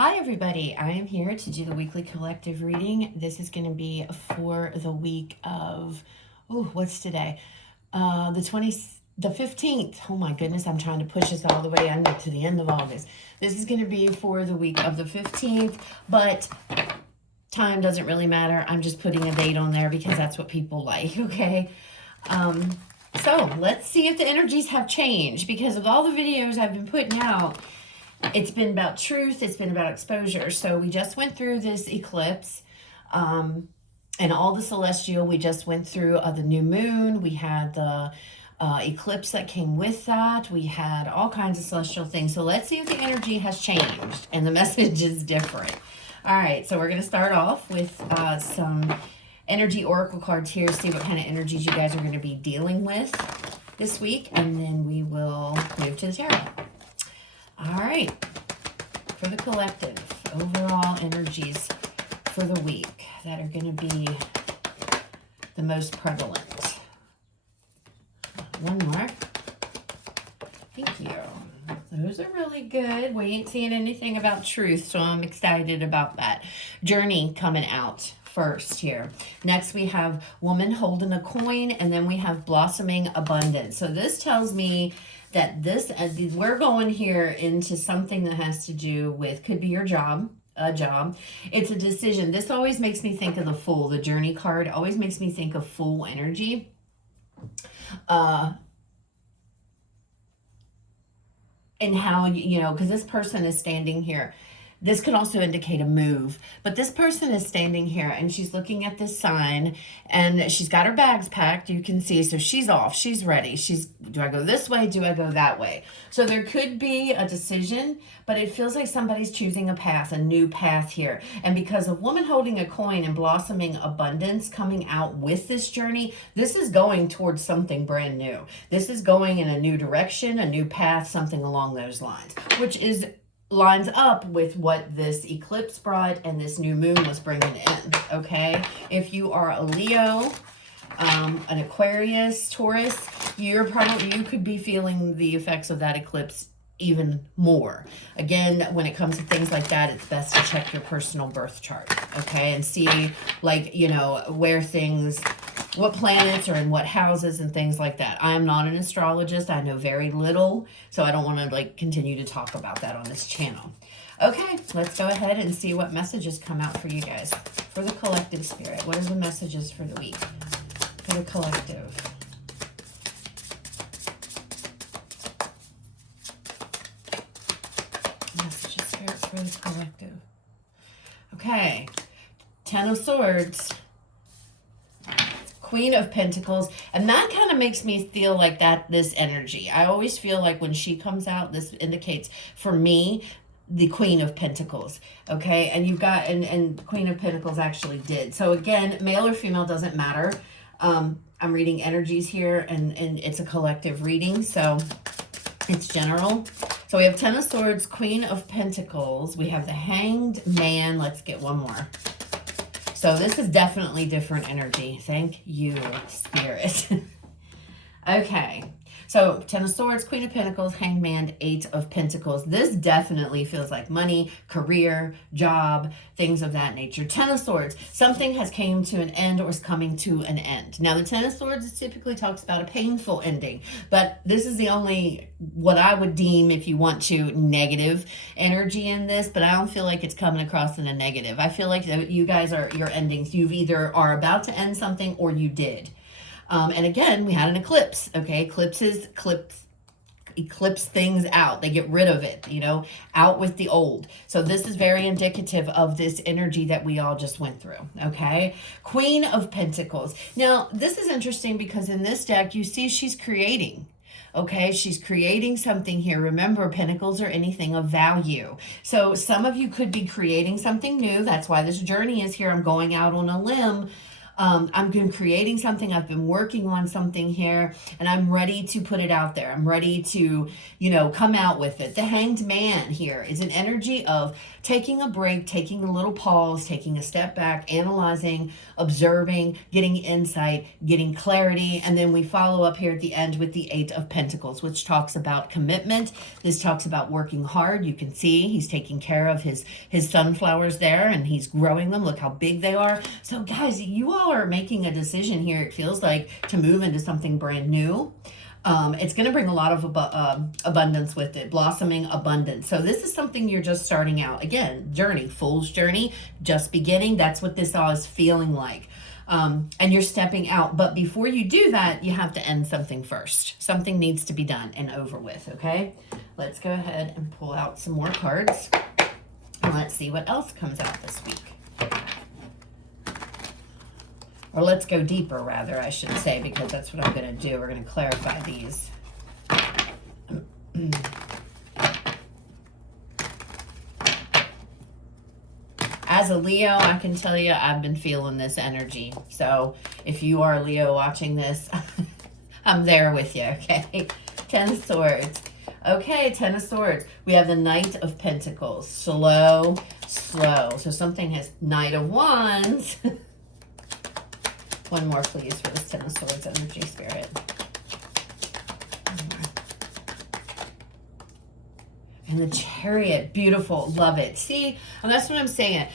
Hi everybody, I am here to do the weekly collective reading. This is going to be for the week of, what's today? The 15th. Oh my goodness, I'm trying to push this all the way under to the end of August. This is going to be for the week of the 15th, but time doesn't really matter. I'm just putting a date on there because that's what people like, okay? So let's see if the energies have changed, because of all the videos I've been putting out, it's been about truth. It's been about exposure. So we just went through this eclipse and all the celestial. We just went through the new moon. We had the eclipse that came with that. We had all kinds of celestial things. So let's see if the energy has changed and the message is different. All right. So we're going to start off with some energy oracle cards here. See what kind of energies you guys are going to be dealing with this week. And then we will move to the tarot. All right, for the collective, overall energies for the week that are going to be the most prevalent. One more. Thank you. Those are really good. We ain't seeing anything about truth, so I'm excited about that. Journey coming out first here. Next we have woman holding a coin, and then we have blossoming abundance. So this tells me that we're going here into something that has to do with, could be your job, a job. It's a decision. This always makes me think of the Fool. The Journey card always makes me think of Fool energy. And how, because this person is standing here. This could also indicate a move, but this person is standing here and she's looking at this sign and she's got her bags packed. You can see, so she's off, she's ready. Do I go this way? Do I go that way? So there could be a decision, but it feels like somebody's choosing a path, a new path here. And because of woman holding a coin and blossoming abundance coming out with this journey, this is going towards something brand new. This is going in a new direction, a new path, something along those lines, which lines up with what this eclipse brought and this new moon was bringing in, okay? If you are a Leo, an Aquarius, Taurus, you could be feeling the effects of that eclipse even more. Again, when it comes to things like that, it's best to check your personal birth chart, okay? And see, what planets are in what houses and things like that. I am not an astrologist. I know very little, so I don't want to continue to talk about that on this channel. Okay, let's go ahead and see what messages come out for you guys. For the collective spirit, what are the messages for the week? For the collective. Messages, spirit, for the collective. Okay, Ten of Swords. Queen of Pentacles, and that kind of makes me feel like this energy. I always feel like when she comes out, this indicates for me the Queen of Pentacles, okay? And you've got, and Queen of Pentacles actually did. So again, male or female doesn't matter. I'm reading energies here, and it's a collective reading, so it's general. So we have Ten of Swords, Queen of Pentacles. We have the Hanged Man. Let's get one more. So this is definitely different energy. Thank you, Spirit. Okay. So Ten of Swords, Queen of Pentacles, Hanged Man, Eight of Pentacles. This definitely feels like money, career, job, things of that nature. Ten of Swords, something has came to an end or is coming to an end. Now the Ten of Swords typically talks about a painful ending, but this is the only, what I would deem, if you want to, negative energy in this, but I don't feel like it's coming across in a negative. I feel like you guys your endings. You've either are about to end something or you did. And again, we had an eclipse, okay? Eclipse things out. They get rid of it, out with the old. So this is very indicative of this energy that we all just went through, okay? Queen of Pentacles. Now, this is interesting because in this deck, you see she's creating. Okay, she's creating something here. Remember, pentacles are anything of value. So some of you could be creating something new. That's why this journey is here. I'm going out on a limb. I'm been creating something. I've been working on something here, and I'm ready to put it out there. I'm ready to, come out with it. The Hanged Man here is an energy of taking a break, taking a little pause, taking a step back, analyzing, observing, getting insight, getting clarity. And then we follow up here at the end with the Eight of Pentacles, which talks about commitment. This talks about working hard. You can see he's taking care of his sunflowers there, and he's growing them. Look how big they are. So guys, you all are making a decision here, it feels like, to move into something brand new. It's going to bring a lot of abundance with it, blossoming abundance. So this is something you're just starting out. Again, journey, fool's journey, just beginning. That's what this all is feeling like. And you're stepping out. But before you do that, you have to end something first. Something needs to be done and over with, okay? Let's go ahead and pull out some more cards. And let's see what else comes out this week. Or let's go deeper, rather, I should say, because that's what I'm going to do. We're going to clarify these. As a Leo, I can tell you I've been feeling this energy. So if you are a Leo watching this, I'm there with you, okay? 10 of Swords. Okay, 10 of Swords. We have the Knight of Pentacles. Slow, slow. So something has Knight of Wands. One more, please, for this 10 of Swords energy, Spirit. And the Chariot, beautiful, love it. See, and that's what I'm saying.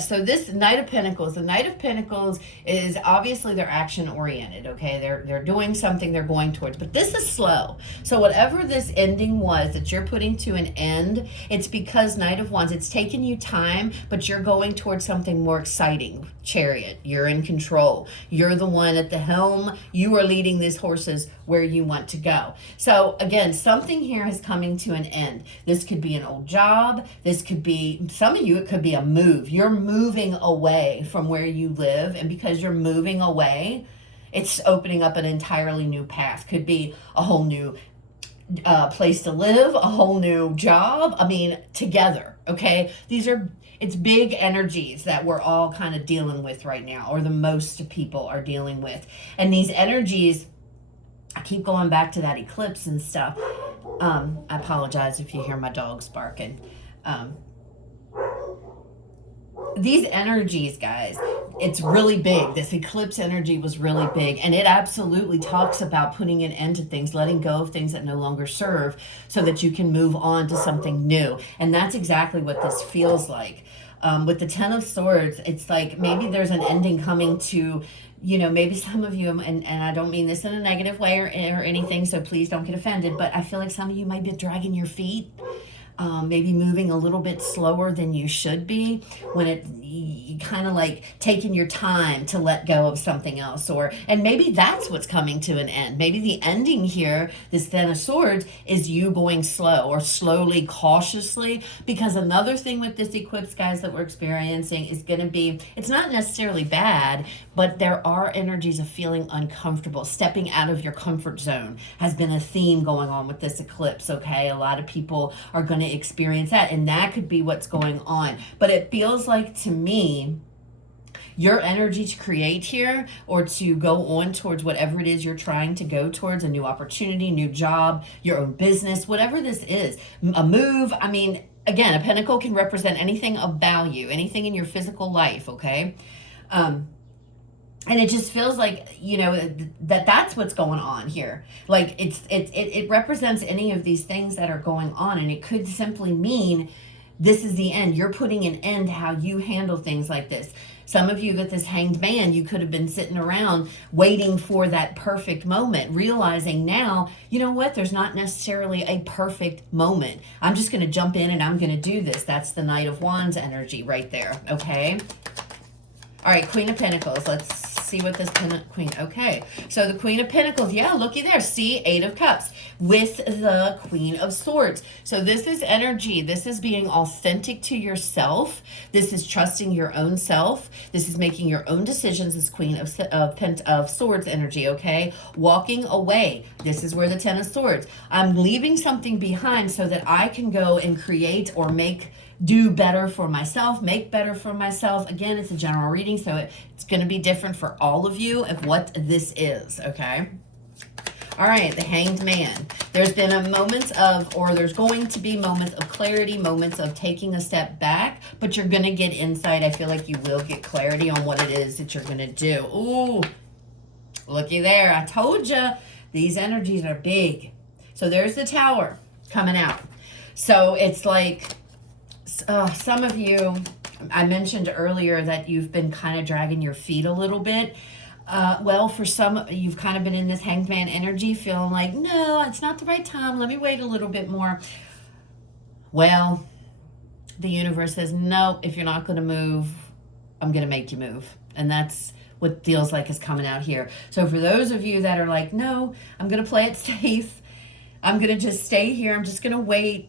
So this Knight of Pentacles, the Knight of Pentacles is obviously they're action oriented, okay? They're doing something they're going towards, but this is slow. So whatever this ending was that you're putting to an end, it's because Knight of Wands, it's taken you time, but you're going towards something more exciting. Chariot, you're in control. You're the one at the helm. You are leading these horses where you want to go. So again, something here is coming to an end. This could be an old job. This could be, some of you, it could be a move. You're moving away from where you live. And because you're moving away, it's opening up an entirely new path. Could be a whole new place to live, a whole new job. I mean, together, okay? It's big energies that we're all kind of dealing with right now, or the most people are dealing with. And these energies, I keep going back to that eclipse and stuff. I apologize if you hear my dogs barking. These energies, guys, it's really big. This eclipse energy was really big. And it absolutely talks about putting an end to things, letting go of things that no longer serve so that you can move on to something new. And that's exactly what this feels like. With the 10 of Swords, it's like maybe there's an ending coming to, maybe some of you, and I don't mean this in a negative way or anything, so please don't get offended, but I feel like some of you might be dragging your feet. Maybe moving a little bit slower than you should be when you kind of like taking your time to let go of something else, and maybe that's what's coming to an end. Maybe the ending here, this 10 of Swords, is you going slow or slowly, cautiously, because another thing with this eclipse, guys, that we're experiencing is going to be, it's not necessarily bad, but there are energies of feeling uncomfortable. Stepping out of your comfort zone has been a theme going on with this eclipse, okay? A lot of people are going to experience that, and that could be what's going on. But it feels like, to me, your energy to create here or to go on towards whatever it is you're trying to go towards, a new opportunity, new job, your own business, whatever this is, a move. I mean, again, a pentacle can represent anything of value, anything in your physical life, okay? And it just feels like, that's what's going on here. Like it represents any of these things that are going on. And it could simply mean this is the end. You're putting an end to how you handle things like this. Some of you, with this Hanged Man, you could have been sitting around waiting for that perfect moment, realizing now, you know what, there's not necessarily a perfect moment. I'm just going to jump in and I'm going to do this. That's the Knight of Wands energy right there, okay? All right, Queen of Pentacles. Let's see what this Queen. Okay, so the Queen of Pentacles. Yeah, looky there. See, 8 of Cups with the Queen of Swords. So this is energy. This is being authentic to yourself. This is trusting your own self. This is making your own decisions. This Queen of Swords energy, okay? Walking away. This is where the 10 of Swords. I'm leaving something behind so that I can go and create or make do better for myself, make better for myself. Again, it's a general reading, so it's going to be different for all of you of what this is, okay? All right, the Hanged Man. There's been a moments of, or there's going to be moments of clarity, moments of taking a step back, but you're going to get insight. I feel like you will get clarity on what it is that you're going to do. Ooh, looky there. I told you, these energies are big. So there's the Tower coming out. So it's like, some of you, I mentioned earlier that you've been kind of dragging your feet a little bit. Well, for some, you've kind of been in this Hanged Man energy, feeling like, no, it's not the right time. Let me wait a little bit more. Well, the universe says, no, if you're not going to move, I'm going to make you move. And that's what feels like is coming out here. So for those of you that are like, no, I'm going to play it safe. I'm going to just stay here. I'm just going to wait.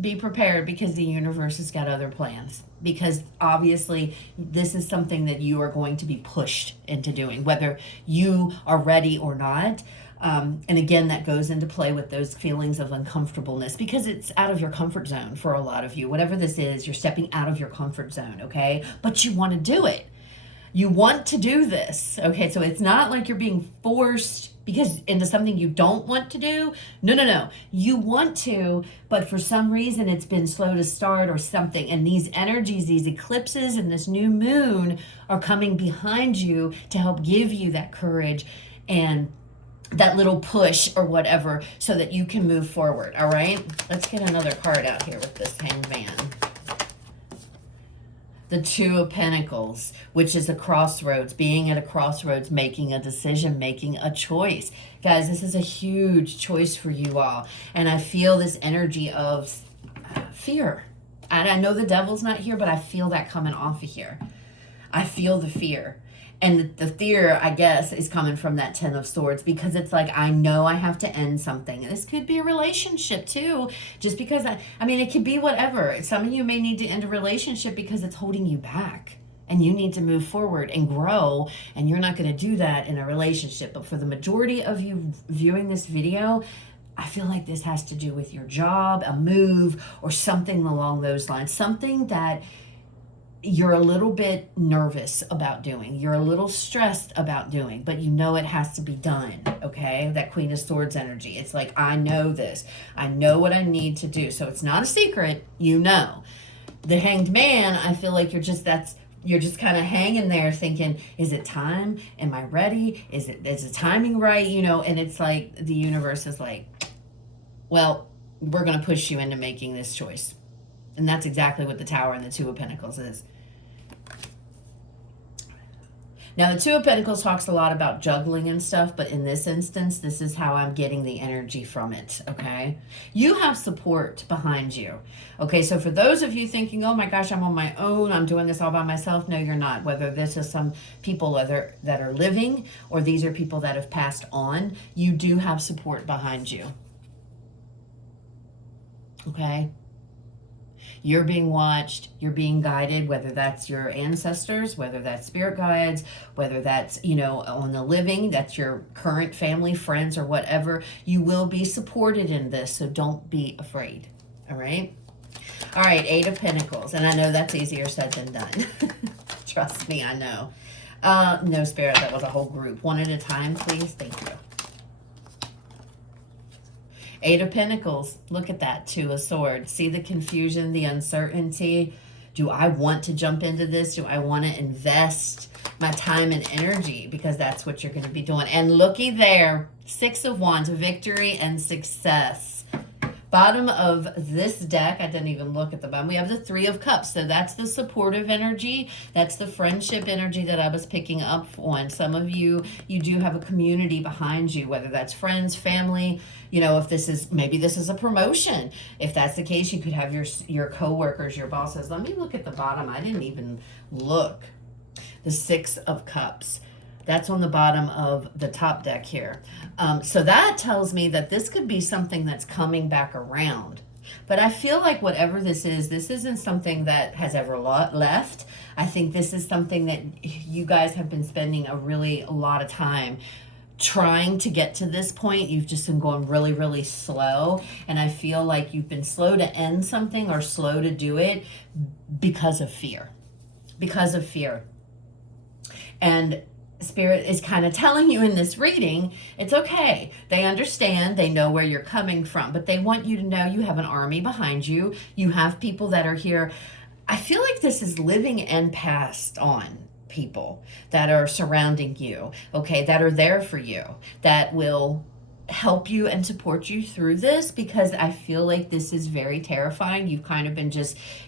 Be prepared, because the universe has got other plans. Because obviously this is something that you are going to be pushed into doing, whether you are ready or not. And again, that goes into play with those feelings of uncomfortableness, because it's out of your comfort zone for a lot of you. Whatever this is, you're stepping out of your comfort zone, okay? But you want to do it. You want to do this, okay? So it's not like you're being forced because into something you don't want to do. No. You want to, but for some reason it's been slow to start or something. And these energies, these eclipses and this new moon are coming behind you to help give you that courage and that little push or whatever so that you can move forward, all right? Let's get another card out here with this Hanged Man. The Two of Pentacles, which is a crossroads, being at a crossroads, making a decision, making a choice. Guys, this is a huge choice for you all. And I feel this energy of fear. And I know the devil's not here, but I feel that coming off of here. I feel the fear. And the fear, I guess, is coming from that Ten of Swords, because it's like, I know I have to end something. This could be a relationship too, just because, I mean, it could be whatever. Some of you may need to end a relationship because it's holding you back and you need to move forward and grow, and you're not going to do that in a relationship. But for the majority of you viewing this video, I feel like this has to do with your job, a move, or something along those lines. Something that you're a little bit nervous about doing. You're a little stressed about doing, but you know it has to be done, okay? That Queen of Swords energy. It's like, I know this. I know what I need to do. So it's not a secret. You know. The Hanged Man, I feel like you're just kind of hanging there thinking, is it time? Am I ready? Is the timing right? You know, and it's like the universe is like, well, we're going to push you into making this choice. And that's exactly what the Tower and the Two of Pentacles is. Now, the Two of Pentacles talks a lot about juggling and stuff, but in this instance, this is how I'm getting the energy from it, okay? You have support behind you, okay? So for those of you thinking, oh my gosh, I'm on my own, I'm doing this all by myself, no, you're not. Whether this is some people that are living or these are people that have passed on, you do have support behind you, okay? You're being watched, you're being guided, whether that's your ancestors, whether that's spirit guides, whether that's, you know, on the living, that's your current family, friends, or whatever. You will be supported in this, so don't be afraid, all right? All right, Eight of Pentacles, and I know that's easier said than done. Trust me, I know. No, Spirit, that was a whole group. One at a time, please. Thank you. Eight of Pentacles, look at that, Two of Swords. See the confusion, the uncertainty. Do I want to jump into this? Do I want to invest my time and energy? Because that's what you're going to be doing. And looky there, Six of Wands, victory and success. Bottom of this deck, I didn't even look at the bottom. We have the Three of Cups. So that's the supportive energy. That's the friendship energy that I was picking up on. Some of you, you do have a community behind you, whether that's friends, family. You know, if this is, maybe this is a promotion. If that's the case, you could have your coworkers, your bosses. Let me look at the bottom. I didn't even look. The Six of Cups. That's on the bottom of the top deck here. So that tells me that this could be something that's coming back around. But I feel like whatever this isn't something that has ever left. I think this is something that you guys have been spending a lot of time trying to get to this point. You've just been going really, really slow. And I feel like you've been slow to end something or slow to do it because of fear. Because of fear. And Spirit is kind of telling you in this reading, it's okay. They understand, they know where you're coming from, but they want you to know you have an army behind you. You have people that are here. I feel like this is living and passed on people that are surrounding you, okay, that are there for you, that will help you and support you through this, because I feel like this is very terrifying. You've kind of been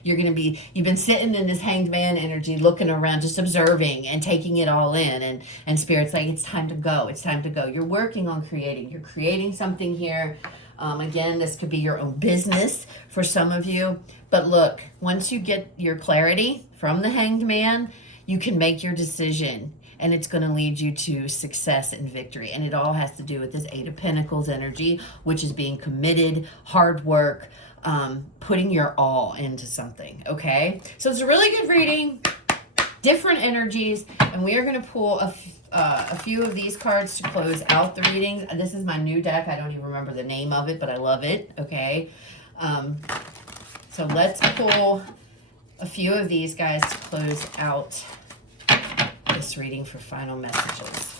you've been sitting in this hanged man energy, looking around, just observing and taking it all in, and Spirit's like, it's time to go. It's time to go. You're working on you're creating something here. Again, this could be your own business for some of you. But look, once you get your clarity from the hanged man, you can make your decision, and it's going to lead you to success and victory. And it all has to do with this Eight of Pentacles energy, which is being committed, hard work, putting your all into something, okay? So it's a really good reading, different energies, and we are going to pull a few of these cards to close out the readings. This is my new deck. I don't even remember the name of it, but I love it, okay? So let's pull a few of these guys to close out this reading for final messages.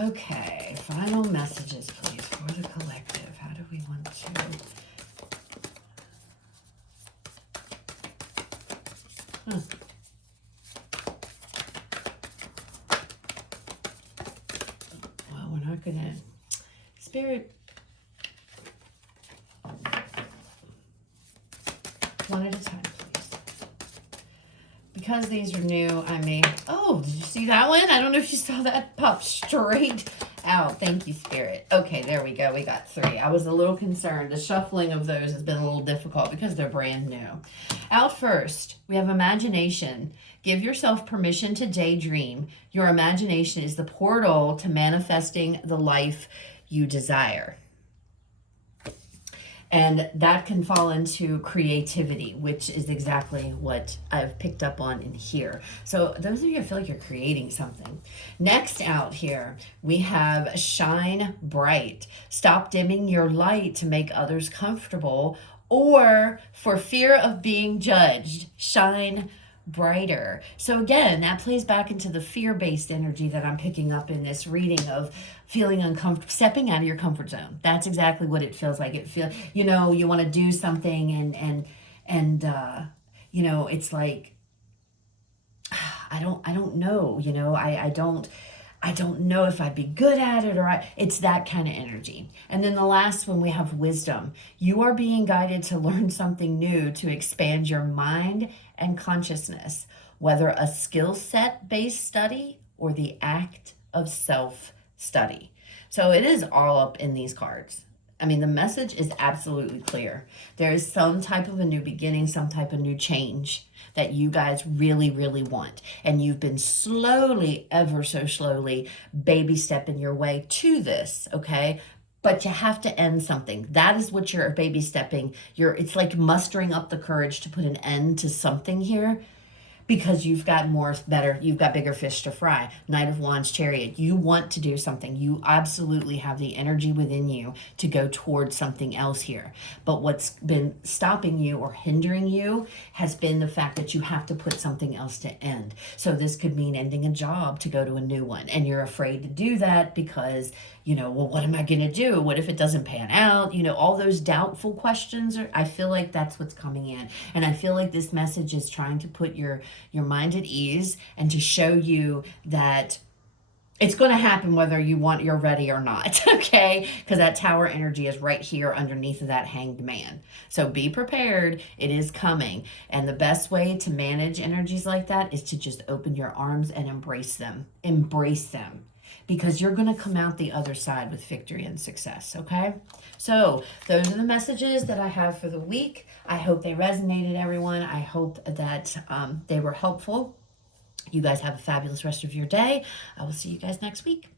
Okay, final messages, please, for the collective. How do we want to... Well, we're not gonna... Spirit... One at a time, please. Because these are new, I may... Oh, did you see that one? I don't know if you saw that pop straight out. Thank you, Spirit. Okay, there we go. We got 3. I was a little concerned. The shuffling of those has been a little difficult because they're brand new. Out first, we have imagination. Give yourself permission to daydream. Your imagination is the portal to manifesting the life you desire. And that can fall into creativity, which is exactly what I've picked up on in here. So those of you who feel like you're creating something. Next out here, we have shine bright. Stop dimming your light to make others comfortable or for fear of being judged. Shine brighter. So again, that plays back into the fear-based energy that I'm picking up in this reading of feeling uncomfortable, stepping out of your comfort zone. That's exactly what it feels like. It feels, you know, you want to do something and you know, it's like, I don't know, you know, I don't know if I'd be good at it it's that kind of energy. And then the last one, we have wisdom. You are being guided to learn something new, to expand your mind and consciousness, whether a skill set based study or the act of self-study. So it is all up in these cards. I mean, the message is absolutely clear. There is some type of a new beginning, some type of new change that you guys really, really want. And you've been slowly, ever so slowly, baby stepping your way to this, okay? But you have to end something. That is what you're baby stepping. It's like mustering up the courage to put an end to something here, because you've got you've got bigger fish to fry. Knight of Wands, Chariot. You want to do something. You absolutely have the energy within you to go towards something else here. But what's been stopping you or hindering you has been the fact that you have to put something else to end. So this could mean ending a job to go to a new one. And you're afraid to do that because, you know, well, what am I going to do? What if it doesn't pan out? You know, all those doubtful questions I feel like that's what's coming in. And I feel like this message is trying to put your mind at ease and to show you that it's going to happen whether you're ready or not, okay? Because that Tower energy is right here underneath of that Hanged Man. So be prepared. It is coming. And the best way to manage energies like that is to just open your arms and embrace them. Embrace them. Because you're going to come out the other side with victory and success, okay? So those are the messages that I have for the week. I hope they resonated, everyone. I hope that they were helpful. You guys have a fabulous rest of your day. I will see you guys next week.